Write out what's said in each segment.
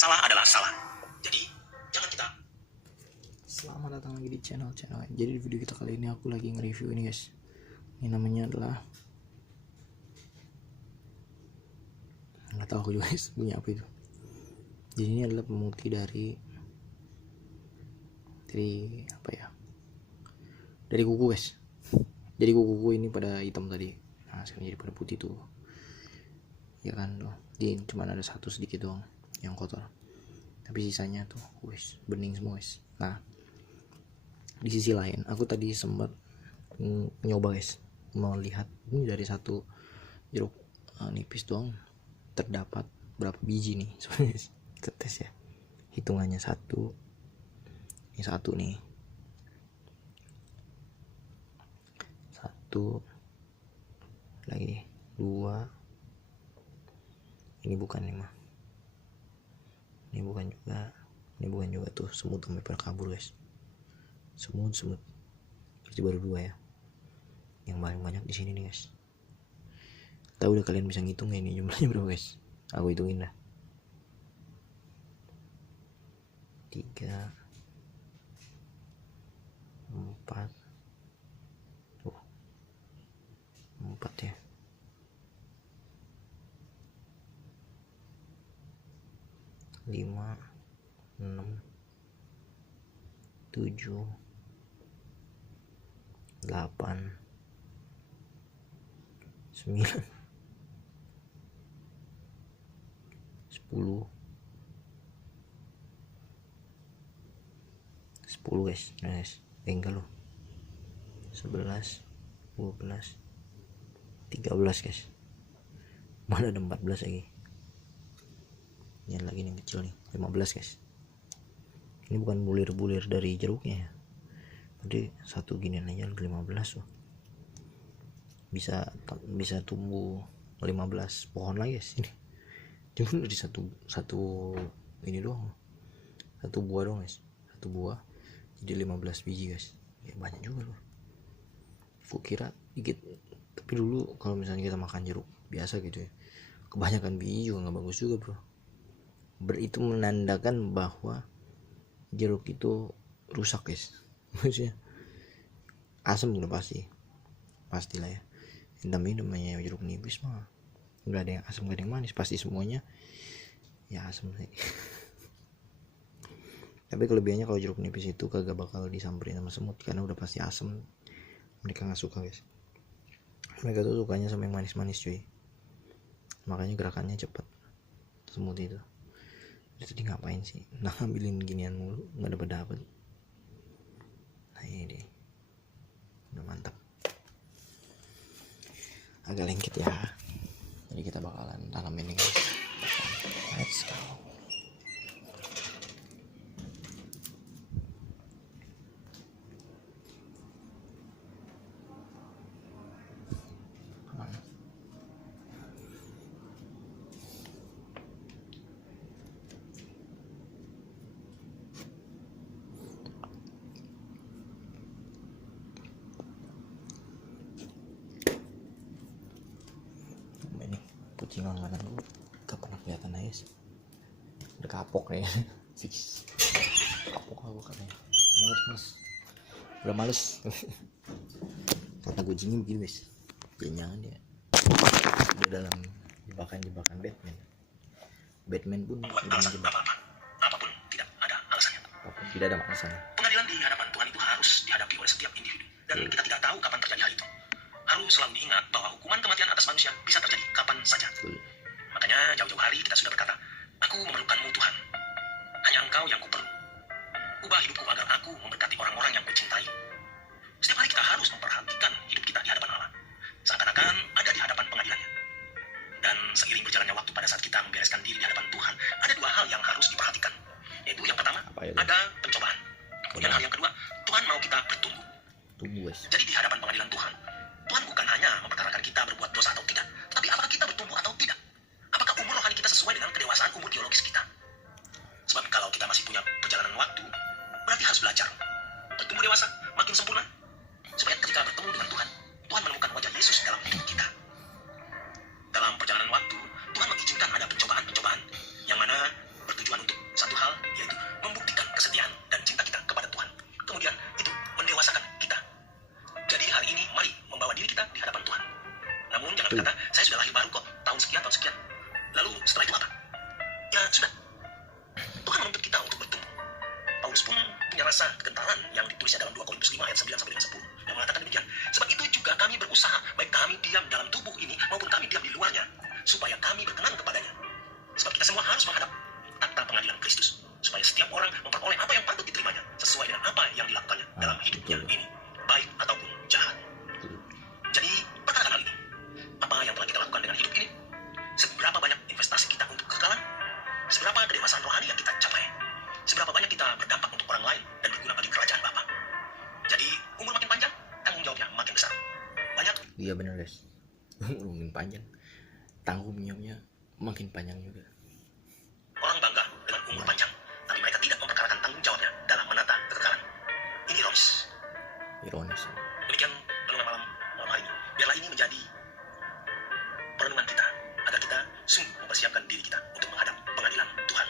Salah adalah salah. Jadi jangan kita. Selamat datang lagi di channel. Jadi di video kita kali ini aku lagi nge-review ini guys. Ini namanya adalah, nggak tahu aku juga guys punya apa itu. Jadi ini adalah pemutih dari apa ya? Dari kuku guys. Jadi kuku ini pada hitam tadi. Nah sekarang jadi pada putih tuh. Ya kan tuh. Jadi cuma ada satu sedikit doang yang kotor. Tapi sisanya tuh guys bening semua guys. Nah di sisi lain aku tadi sempat nyoba guys, mau lihat ini dari satu jeruk nipis doang terdapat berapa biji nih. Kita tes ya, hitungannya satu, ini satu nih, satu lagi, dua, ini bukan nih mah, ini bukan juga tuh, semut sampai kabur guys. Semut berarti baru dua ya. Yang paling banyak di sini nih guys. Tahu udah kalian bisa ngitung ya ini jumlahnya berapa guys? Aku hitungin dah. 3 4 4 ya. 5 6 7 8 9 10 guys. Nah guys, enggak loh, 11 12 13 guys. Mana ada 14 lagi. Ini lagi yang kecil nih, 15 guys. Ini bukan bulir-bulir dari jeruknya ya. Jadi satu ginian aja 15 loh. Bisa tumbuh 15 pohon lagi guys ini. Cuma dari satu ini doang. Satu buah doang guys. Satu buah jadi 15 biji guys. Ya banyak juga loh. Aku kira dikit. Tapi dulu kalau misalnya kita makan jeruk biasa gitu ya, kebanyakan biji juga nggak bagus juga bro. Itu menandakan bahwa jeruk itu rusak guys. Maksudnya asam udah pastilah ya. Tapi namanya jeruk nipis mah nggak ada yang asam nggak ada yang manis, pasti semuanya ya asam sih. Tapi kelebihannya kalau jeruk nipis itu kagak bakal disamperin sama semut karena udah pasti asam. Mereka nggak suka guys. Mereka tuh sukanya sama yang manis-manis cuy. Makanya gerakannya cepet semut itu. Jadi ngapain sih? Nah ngambilin ginian mulu nggak dapet. Nah ini deh, udah mantap. Agak lengket ya. Jadi kita bakalan tanam ini guys. Let's go. Kucing langganan gue gak pernah kelihatan aja sih. Udah kapok nih. Fix kapok aku katanya. Males kata kucingnya begitu guys. Jangan dia udah dalam jebakan Batman pun udah menjebak. Apapun tidak ada alasannya. Tidak ada alasannya. Pengadilan di hadapan Tuhan itu harus dihadapi oleh setiap individu, dan kita tidak tahu kapan terjadi hal itu. Harus selalu diingat bahwa hukuman kematian atas manusia bisa terjadi kapan saja. Makanya jauh-jauh hari kita sudah berkata, aku memerlukanmu Tuhan, hanya engkau yang kuperlu. Ubah hidupku agar aku memberkati orang-orang yang kucintai. Setiap hari kita harus memperhatikan hidup kita di hadapan Allah, seakan-akan ada di hadapan pengadilannya. Dan seiring berjalannya waktu pada saat kita membereskan diri di hadapan Tuhan, ada dua hal yang harus diperhatikan. Yaitu yang pertama, ada pencobaan. Kemudian hal yang kedua, Tuhan mau kita bertumbuh. Jadi di hadapan pengadilan Tuhan, Tuhan bukan hanya memperkarakan kita berbuat dosa atau tidak, tapi apakah kita bertumbuh atau tidak. Apakah umur rohani kita sesuai dengan kedewasaan umur biologis kita. Sebab kalau kita masih punya perjalanan Opa berkata, saya sudah lahir baru kok, tahun sekian. Lalu setelah itu apa? Ya sudah, Tuhan menuntut kita untuk bertumbuh. Paulus pun punya rasa kegentaran yang ditulisnya dalam 2 Korintus 5 ayat 9 sampai dengan 10 yang mengatakan demikian. Sebab itu juga kami berusaha, baik kami diam dalam tubuh ini maupun kami diam di luarnya, supaya kami berkenan kepadanya. Sebab kita semua harus menghadap takhta pengadilan Kristus, supaya setiap orang memperoleh apa yang patut diterimanya sesuai dengan apa yang dilakukannya dalam hidupnya ini, baik ataupun jahat. Jadi, perkatakan hal ini. Apa yang telah kita lakukan dengan hidup ini? Seberapa banyak investasi kita untuk kekekalan? Seberapa kedewasaan rohani yang kita capai? Seberapa banyak kita berdampak untuk orang lain dan berguna bagi kerajaan Bapa? Jadi, umur makin panjang, tanggung jawabnya makin besar. Banyak. Iya benar guys. Umur makin panjang, tanggung jawabnya makin panjang juga. Orang bangga dengan umur panjang, tapi mereka tidak memperkarakan tanggung jawabnya dalam menata kekekalan. Ini Ironis. Demikian renungan malam hari ini. Biarlah ini menjadi perenungan kita, agar kita sungguh mempersiapkan diri kita untuk menghadap pengadilan Tuhan.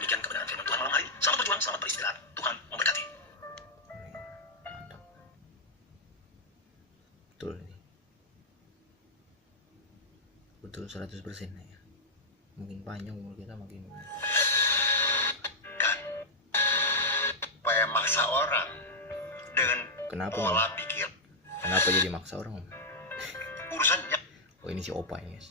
Demikian kebenaran firman Tuhan malam hari ini. Selamat berjuang, selamat beristirahat. Tuhan memberkati. Mantap. Betul ini. Betul 100% ya. Makin panjang umur kita makin. Kan supaya maksa orang dengan Kenapa? pola pikir Kenapa jadi maksa orang? urusan yang Oh ini si Opa ini guys.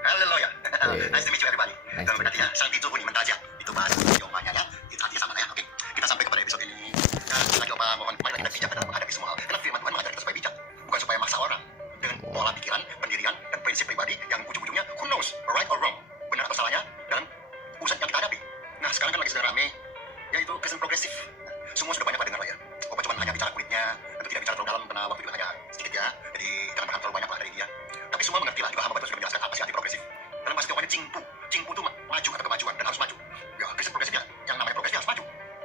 haleluya. Yeah. Nice to meet you everybody. Nice Dan to berarti ya sang itu pun mentajam itu bahas jawabannya ya. Itu artinya sama ya. Oke, kita sampai kepada episode ini. Nah, lagi Opa mohon mari kita bijak dalam menghadapi semua hal. Karena firman Tuhan mengajar kita supaya bijak, bukan supaya maksa orang dengan pola pikiran, pendirian dan prinsip pribadi yang ujung-ujungnya who knows right or wrong, benar atau salahnya dalam urusan yang kita hadapi. Nah, sekarang kan lagi sedang rame yaitu Kristen progresif. Semua sudah banyak pada dengar lah ya. Opa cuma hanya bicara kulitnya, tentu tidak bicara terlalu dalam karena waktu juga hanya sedikit ya. Jadi jangan berharap terlalu banyak lah dari dia. Tapi semua mengerti lah, juga hamba Tuhan sudah menjelaskan apa sih arti progresif. Dalam bahasa Tiongkoknya cingpu itu maju atau kemajuan dan harus maju. Ya, Kristen progresif ya, yang namanya progresif harus maju.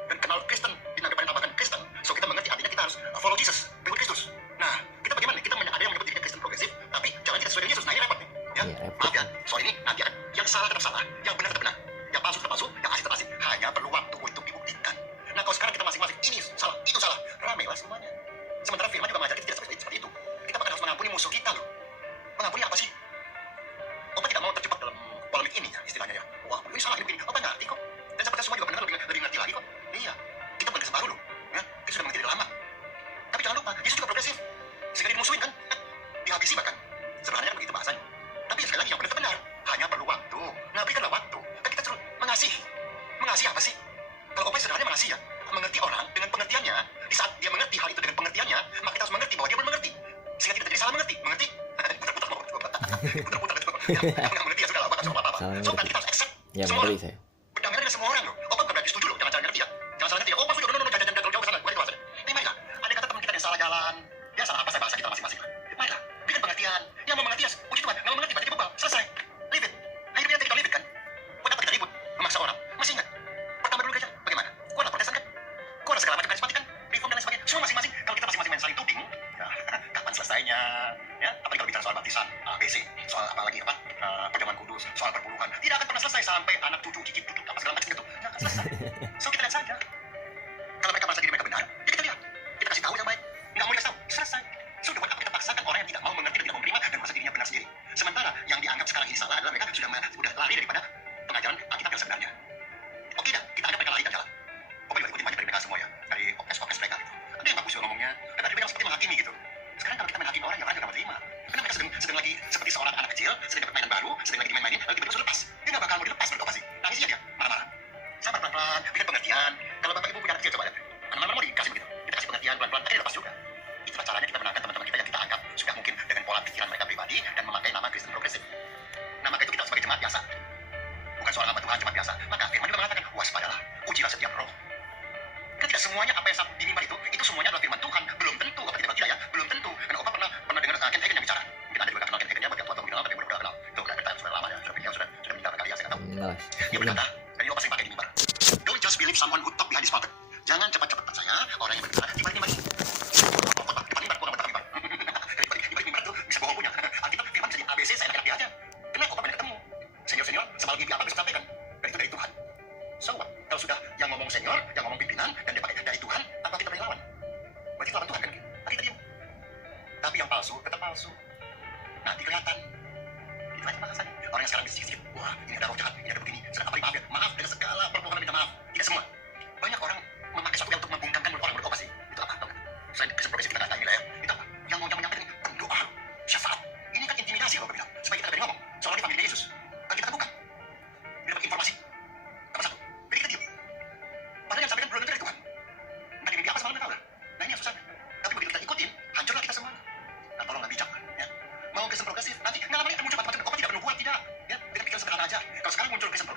Dan kenal Kristen, dinamakan Kristen. So kita mengerti artinya kita harus follow Jesus, pengikut Kristus. Nah, kita bagaimana? Kita ada yang menyebut dirinya Kristen progresif, tapi jangan kita sesuai dengan Yesus. Nah, ini repot nih. Ya, maaf ya. Soal ini nanti akan yang salah tetap salah, yang benar tetap benar, yang palsu tetap palsu, yang asli tetap asli. Hanya perlu waktu untuk dibuktikan. Nah, kalau sekarang kita masing-masing ini salah, itu salah, rame lah semuanya. Sementara firman juga mengajar kita tidak seperti itu. Kita bahkan harus mengampuni musuh kita loh. Mengampuni apa sih? Opa tidak mau terjebak dalam polemik ini ya, istilahnya ya. Wah, ini salah, ini begini. Opa ngerti kok. Dan seperti semua juga benar lebih ngerti lagi kok. Iya, kita bukan Kristen baru loh. Ya, kita sudah mengerti dari lama. Tapi jangan lupa, Yesus juga progresif. Sekali dimusuhin kan, dihabisi bahkan. Sebenarnya kan begitu bahasanya. Tapi sekali lagi yang benar, hanya perlu waktu. Nah, berikanlah waktu. Kan kita suruh mengasihi. Mengasihi apa sih? Kalau Opa sederhananya mengasihi ya, mengerti orang dengan pengertiannya. Di saat dia mengerti hal itu dengan pengertiannya, maka kita harus mengerti bahwa dia belum mengerti. Sehingga kita jadi salah mengerti. Mengerti? Putar-putar itu. Nggak mengerti ya sudah lah, apa-apa. So, kan kita harus accept Ya semua mengerti orang. saya. Berdamai dengan semua orang loh. Opa bukan berarti setuju loh, jangan salah ngerti ya. Jangan salah ngerti ya. Opa setuju, no, jangan terlalu jauh ke sana. Bukan itu bahasanya. Tapi marilah, ada kata teman kita yang salah jalan. Ya salah apa saya bahasa kita masing-masing lah. Marilah, berikan pengertian. Yang mau mengerti ya, puji Tuhan. Nggak mau mengerti, berarti bebal. Selesai. Leave it. Hidupnya kita leave it kan. Buat apa kita ribut? Memaksa orang. Masih ingat? Pertama dulu gereja, bagaimana? Kau ada Protestan kan? Kau ada segala macam karismatik kan? Reform dan lain sebagainya. Semua masing-masing. Kalau kita masing-masing main saling tuding, ya, kapan selesainya? Ya, apalagi kalau bicara soal baptisan, ABC, soal apa lagi apa? Perjamuan kudus, soal perpuluhan. Tidak akan pernah selesai sampai anak cucu, cicit, cucu, apa segala macam itu. Tidak akan selesai. So kita lihat saja. Kalau mereka merasa diri mereka benar, ya kita lihat. Kita kasih tahu yang baik. Nggak mau dikasih tahu, selesai. Sudah buat apa kita paksakan orang yang tidak mau mengerti dan tidak mau menerima dan merasa dirinya benar sendiri. Sementara yang dianggap sekarang ini salah adalah mereka sudah lari daripada pengajaran Alkitab yang sebenarnya. Oke dah, kita anggap mereka lari dan jalan. Opa juga ikutin banyak dari mereka semua ya, dari podcast mereka gitu. Ada yang bagus juga ngomongnya, dan ada yang seperti menghakimi gitu. Sekarang kalau kita menghakimi orang, ya orang juga terima. Karena mereka sedang lagi seperti seorang anak kecil, sedang dapat mainan baru, sedang lagi dimain-mainin, lalu tiba-tiba sudah lepas. Dia nggak bakal mau dilepas, menurut Opa sih. Nangis dia, marah-marah. Sabar pelan-pelan, berikan pengertian. Kalau bapak ibu punya anak kecil, coba lihat. Anak-anak mau dikasih begitu. Kita kasih pengertian pelan-pelan, tapi lepas juga. Itulah caranya kita menangkan teman-teman kita yang kita anggap sudah mungkin dengan pola pikiran mereka pribadi dan memakai nama Kristen progresif. Nah, maka itu kita sebagai jemaat biasa. Bukan seorang hamba Tuhan, jemaat biasa. Maka firman juga mengatakan, waspadalah, ujilah setiap roh. Kan tidak semuanya apa yang di mimbar itu semuanya adalah firman Tuhan. Belum tentu, apa tidak ya? Belum tentu. Karena Opa pernah dengar Ken Hagen yang bicara. Mungkin Anda juga kenal Ken Hagen ya, bagi tua-tua mungkin tapi baru kenal. Itu berkata sudah lama ya, sudah meninggal berkali ya, saya nggak tahu. Dia berkata, dan ini Opa sering pakai di mimbar. Don't just believe someone who talk behind his pulpit. Jangan cepat-cepat percaya orang yang berbicara di balik mimbar. Di balik mimbar, gua nggak bertahan mimbar. Di balik mimbar tuh bisa bohong punya. Alkitab firman bisa di ABC, saya enak dia aja. Kenapa Opa banyak ketemu? Senior-senior, semalam mimpi apa bisa sampaikan? Dan itu dari Tuhan. So what? Kalau sudah yang ngomong senior, yang ngomong pimpinan, dan dia pakai dari Tuhan, apa kita berani lawan? Berarti lawan Tuhan kan? Tapi kita diam. Tapi yang palsu tetap palsu. Nanti kelihatan. Itu aja batasannya. Orang yang sekarang bisik-bisik, wah ini ada roh jahat, ini ada begini. Sedang apa maaf ya? Maaf dengan segala permohonan minta maaf. Tidak semua. Banyak orang memakai suatu yang untuk membungkamkan mulut orang berdoa sih. Itu apa? Tahu nggak? Selain kisah profesi kita datang ya, itu apa? Yang mau menyampaikan doa, syafaat. Ini kan intimidasi kalau bilang. Supaya kita berani ngomong. Soalnya family Yesus. Kan kita bukan. Dia dapat informasi. Apa satu? Jadi kita diam. Padahal yang disampaikan belum tentu dari Tuhan. Entah di mimpi apa semalam tahu lah. Nah ini yang susah. Tapi begitu kita ikutin, hancurlah kita semua. Nah tolong nggak bijak, ya. Mau Kristen progresif, nanti nggak lama lagi akan muncul macam-macam. Opa tidak bernubuat, tidak. Ya, dengan pikiran sederhana aja. Kalau sekarang muncul Kristen progresif,